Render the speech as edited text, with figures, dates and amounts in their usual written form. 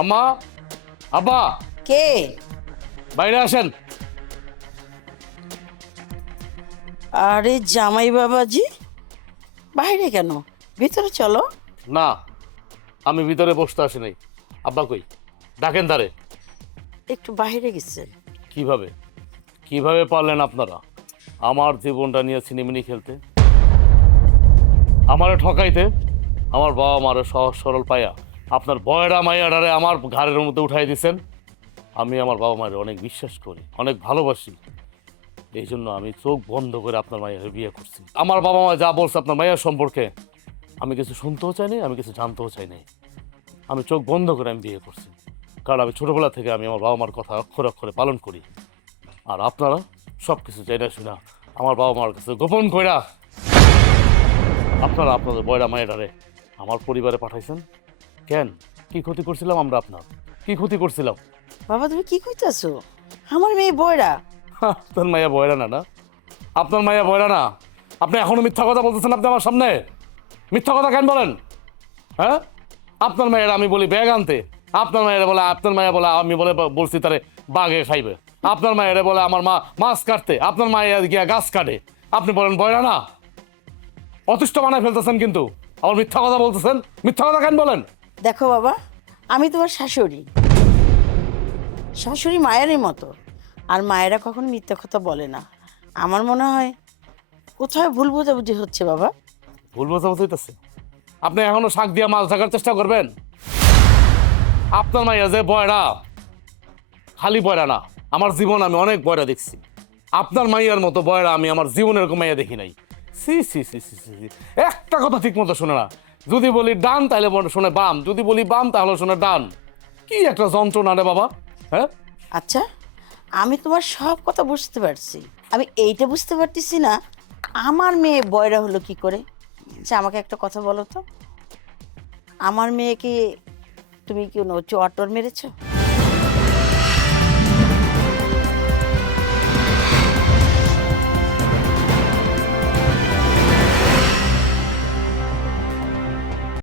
আম্মা, আব্বা, কে? বাইরে আসেন। আরে জামাই বাবাজি, বাইরে কেন? ভিতরে চলো। না, আমি ভিতরে বসতে আসি নাই। আব্বা কই? ডাকেন তারে। একটু বাইরে গেছে। কিভাবে কিভাবে পারলেন আপনারা আমার জীবনটা নিয়ে ছিনিমিনি খেলতে, আমারে ঠকাইতে? আমার বাবা মারে সহজ সরল পায়া আপনার বয়রা মাইয়াডারে আমার ঘাড়ের মধ্যে উঠাই দিছেন। আমি আমার বাবা মায়ের অনেক বিশ্বাস করি, অনেক ভালোবাসি। এই জন্য আমি চোখ বন্ধ করে আপনার মায়ের বিয়ে করছি। আমার বাবা মা যা বলছে আপনার মায়ের সম্পর্কে আমি কিছু শুনতেও চাই নাই, আমি কিছু জানতেও চাই নাই। আমি চোখ বন্ধ করে আমি বিয়ে করছি, কারণ আমি ছোটবেলা থেকে আমি আমার বাবা মার কথা অক্ষরে অক্ষরে পালন করি। আর আপনারা সব কিছু চাইনা শুনা আমার বাবা মার কাছে গোপন কইরা আপনারা আপনাদের বয়রা মায়েরারে আমার পরিবারে পাঠাইছেন। কেন? কি ক্ষতি করছিলাম আমরা আপনার? কি ক্ষতি করছিলাম? বাবা তুমি কি কইতাছো? আমার মেয়ে বয়রা। আপনার মাইয়া বয়রা না? না, আপনার মাইয়া বয়রা না। আপনি এখনো মিথ্যা কথা বলতেছেন আপনি আমার সামনে। মিথ্যা কথা কেন বলেন? হ্যাঁ, আপনার মায়ের আমি বলি ব্যাগ আনতে, আপনার মায়ের বলে, আপনার মায়ের বলে আমি বলে বলছি তারে বাঘে খাইবে, আপনার মায়ের বলে আমার মা মাছ কাটতে, আপনার মায়ের গিয়া গাছ কাটে। আপনি বলেন বয়রা না? অতিষ্ঠ বানায় ফেলতেছেন কিন্তু, আবার মিথ্যা কথা বলতেছেন। মিথ্যা কথা কেন বলেন? দেখো বাবা, আমি তোমার শাশুড়ি। শাশুড়ি মায়েরই মতো। আর মায়েরা কখন মিথ্যা কথা বলে না। আমার মনে হয় কোথায় ভুল বোঝাবুঝি হচ্ছে বাবা। ভুল বোঝাবুঝি হইতেছে? আপনি এখনো শাক দিয়া মাছ ঢাকার চেষ্টা করবেন? আপনার মাইয়া যে বয়রা, খালি বয়রা না, আমার জীবন আমি অনেক বয়রা দেখছি। আপনার মাইয়ার মতো বয়রা আমি আমার জীবনের এরকম মাইয়া দেখি নাই। সি সি সি সি সি সি। একটা কথা ঠিক মতো শোনে না। যদি বলি ডান তাহলে শোনে বাম, যদি বলি বাম তাহলে শোনে ডান। কি একটা যন্ত্রণা রে বাবা। হ্যাঁ, আচ্ছা, আমি তোমার সব কথা বুঝতে পারছি। আমি এইটা বুঝতে পারতেছি না, আমার মেয়ে বয়রা হলো কি করে। আচ্ছা আমাকে একটা কথা বলো তো, আমার মেয়েকে তুমি কি কোনো চটর মেরেছো?